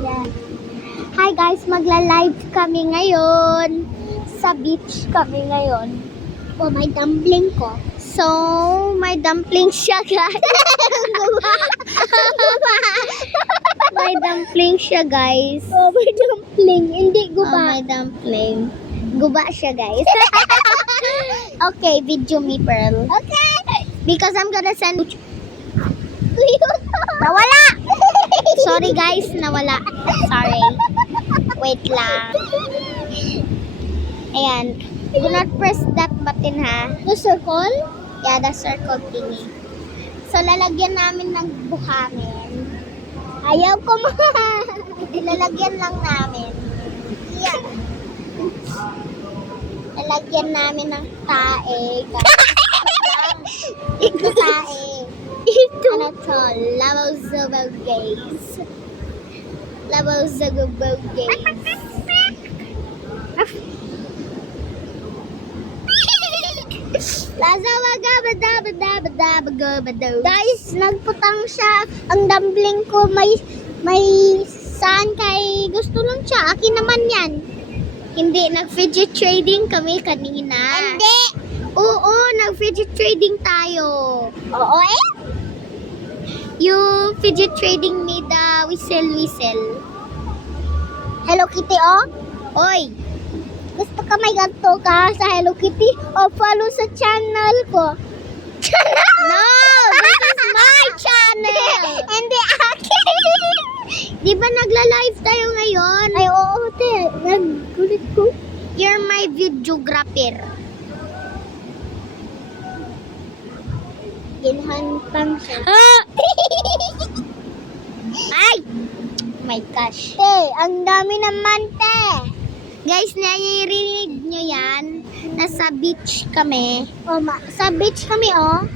No. Hi guys, magla-live kami ngayon. Sa beach kami ngayon. Oh, may dumpling ko. So, may dumpling siya guys. May dumpling siya guys. Oh, may dumpling. Hindi Oh, guba. may dumpling. Guba siya guys. Okay, video me Pearl. Okay. Because I'm gonna send... Nawala! Sorry guys, nawala. Sorry. Wait lang. Ayan. Do not press that button ha. The circle? Yeah, the circle thingy. So, lalagyan namin ng buhangin. Ayaw ko Lalagyan lang namin. Yeah. Lalagyan namin ng tae. Ito tae. Ito. Ano to? Labaw-zabaw guys. Labaw-zabaw guys. Guys, nagputang siya. Ang dumpling ko may saan kay gusto lang siya. Akin naman yan. Hindi, nag-fidget trading kami kanina. Hindi. Oo, nag-fidget trading tayo. Oo eh. You fidget trading me the whistle. Hello Kitty oh. Oy, Gusto ka may ganito ka sa Hello Kitty? O follow sa channel ko. no! This is my channel! Hindi akin. Di ba nagla-live tayo ngayon? Ay oo te. Nagkulit ko. You're my videographer. Ginhantang siya. Ay! My gosh. Te, ang dami naman te. Guys, naririnig nyo yan? Nasa beach kami. O, sa beach kami oh.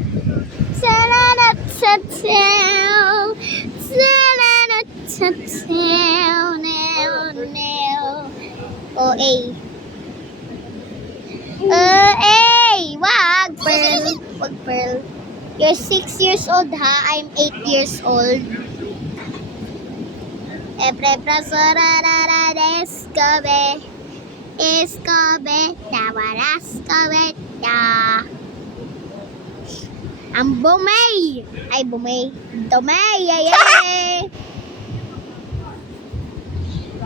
Oh, wag, Pearl. Wag, Pearl. You're 6 years old, ha? I'm 8 years old. Ang bumay! Ay, bumay. Dumay! Ay!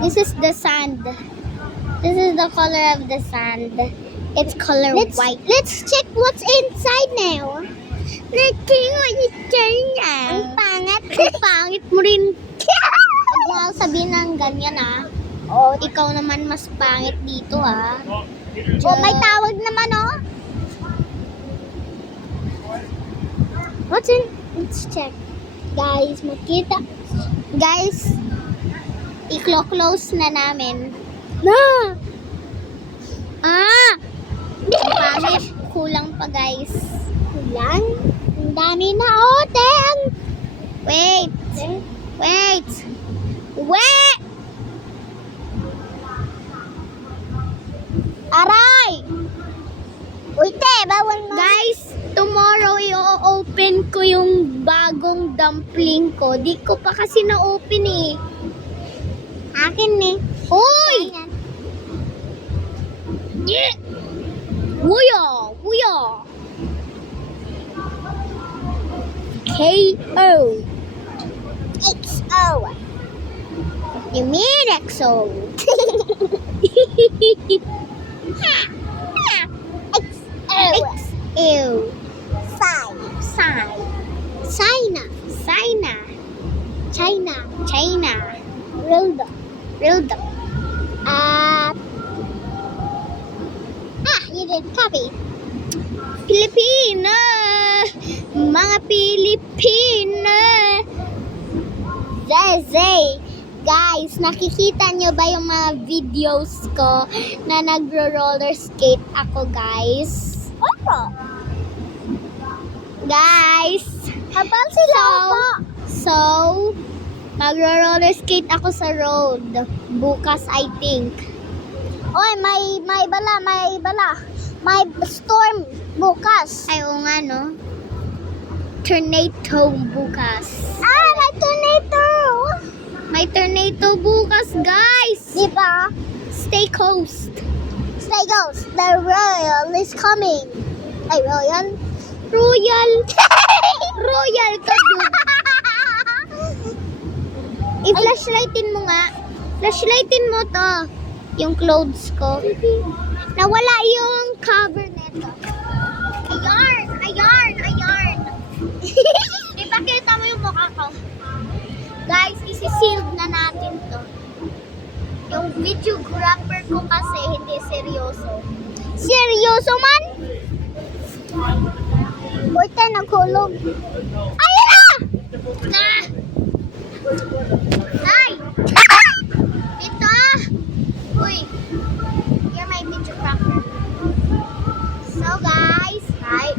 This is the sand. This is the color of the sand. It's color white. Let's check what's inside now. Let's see what it's turning Ang pangit. Ang pangit mo rin. Huwag mo ako sabihin ng ganyan ah. Oh, ikaw naman mas pangit dito ah. O, may tawag naman oh. What's in? Let's check. Guys, makita. Guys, i-close na namin. Na! Ah! Pangit. Kulang pa guys. Kulang. Ang dami na oh, te. Wait! Wait! Aray! Uy, te, bawal mo. Guys, tomorrow i-open ko yung bagong dumpling ko. Di ko pa kasi na-open eh. Akin eh. Uy! Yeah! Wuya! K-O. XO. You mean XO? XO. Ew. Sign. China. Rolled up. You did copy. Pilipina. Mga Pilipina. Zay. Guys, nakikita nyo ba yung mga videos ko na nagro-roller skate ako, guys? Opo. Guys, Habang sila po. so, magro-roller skate ako sa road. Bukas, I think. Oy, may bala. May storm bukas. Ay, oo nga, no? Tornado bukas. May tornado. May tornado bukas, guys! Di ba? Stay coast. Stay goes. The royal is coming. Ay, royal? Royal. Royal ka, dude. I-flashlightin mo nga. Flashlightin mo to. Yung clothes ko. Nawala yung cover neto. Ayarn. Ipakita mo yung mukha ko. Guys, isi-sealed na natin to. Yung videographer ko kasi hindi seryoso. Seryoso man? Buta naghulog. Ayun na! Ah! Ay! Ito ah! Uy! You're my videographer. So guys, right?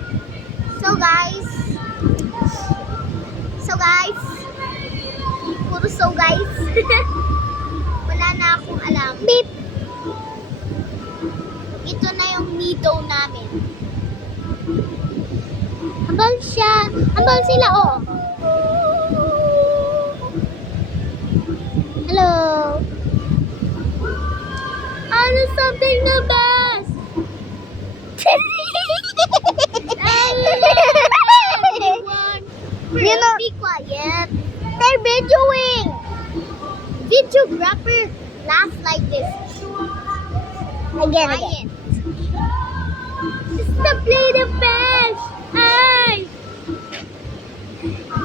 Puro so guys. Wala na akong alam. Beep. Ito na yung nido namin. Habal sila, oh. Hello. Ano something na bus? You know, Be quiet. they're videoing. Videographer, laugh like this. Again. Stop play the best. Ay!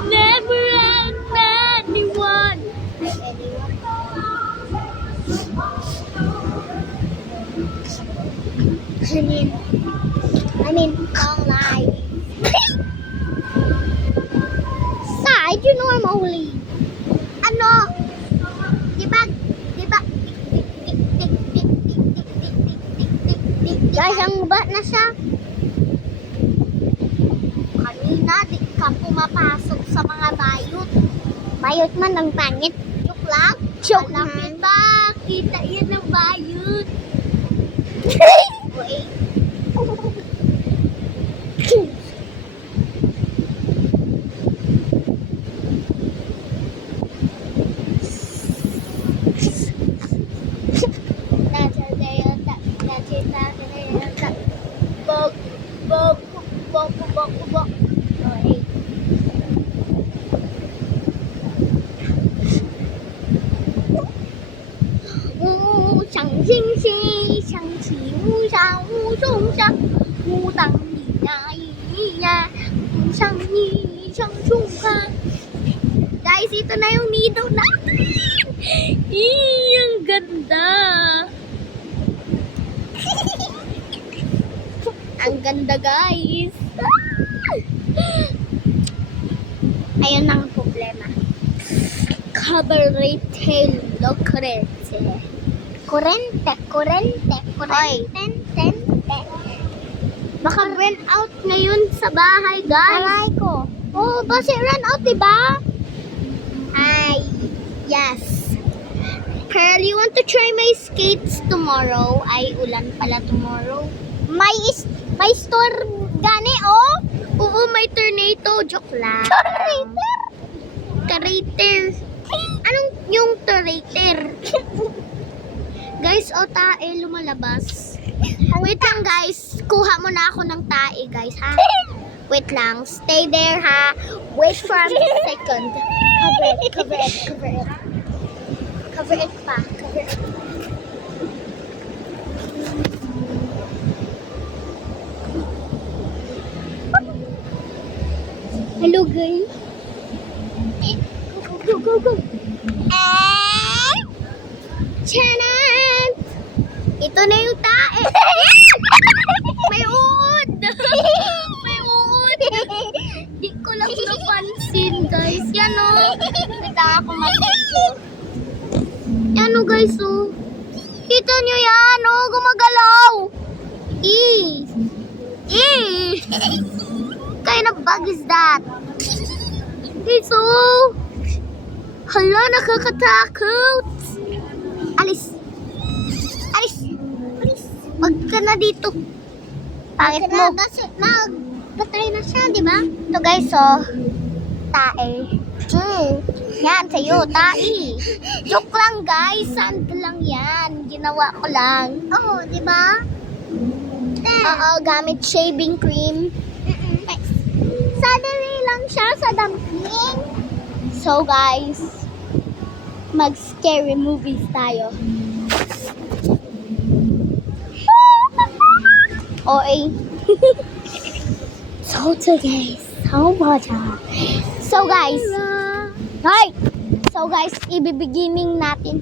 Never anyone. I mean, Don't lie. side you normally. Ano? Diba? Guys, ang bat na siya. Kanina, di ka pumapasok sa mga bayot. Bayot man ang pangit. Joke lang. Joke Malapit lang. ba? Kita yan ng bayot. Wait. Bog. Okay.无上星星，想起无上无中上，无当你呀咿呀，无上你上中看。Guys, ito na yung nido natin. Ang ganda. Ang ganda, guys. Ayun ang problema. Cabarete Locorete. Kurente. Baka rent out ngayon sa bahay, guys. Aray ko. Oh, basi rent out, diba? Ay, yes. Pearl, you want to try my skates tomorrow? Ay, ulan pala tomorrow. May store gani, oh. Oo, may tornado. Joke lang. Crater. Anong yung crater? Guys, tae lumalabas. Wait lang, guys. Kuha mo na ako ng tae, guys, ha? Wait lang. Stay there, ha? Wait for a second. Cover it. Cover it pa. Cover it. Hello, guys. Go. Chanan! Ito na yung tae. May uod. Di ko lang napansin, guys. Yan o. Nagtaka ako mag-video. Yan o, guys o. Kita nyo yan o. Gumagalaw. Kind of bug is that? Guys o. Hala, nakakatakot. Alis. ka na dito. Pangit mo. Magpatay na siya, di ba? Ito guys, oh. Tae. Yan, sa'yo, tae. Joke lang guys, sand lang yan. Ginawa ko lang. Oo, di ba? Oo, gamit shaving cream. Sadali lang siya sa dumpling. So guys, mag-scary movies tayo. Okay. So guys, hi! So guys, ibibigining natin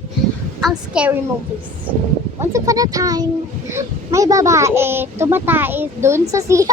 ang scary movies. Once upon a time, may babae tumatay dun sa siya.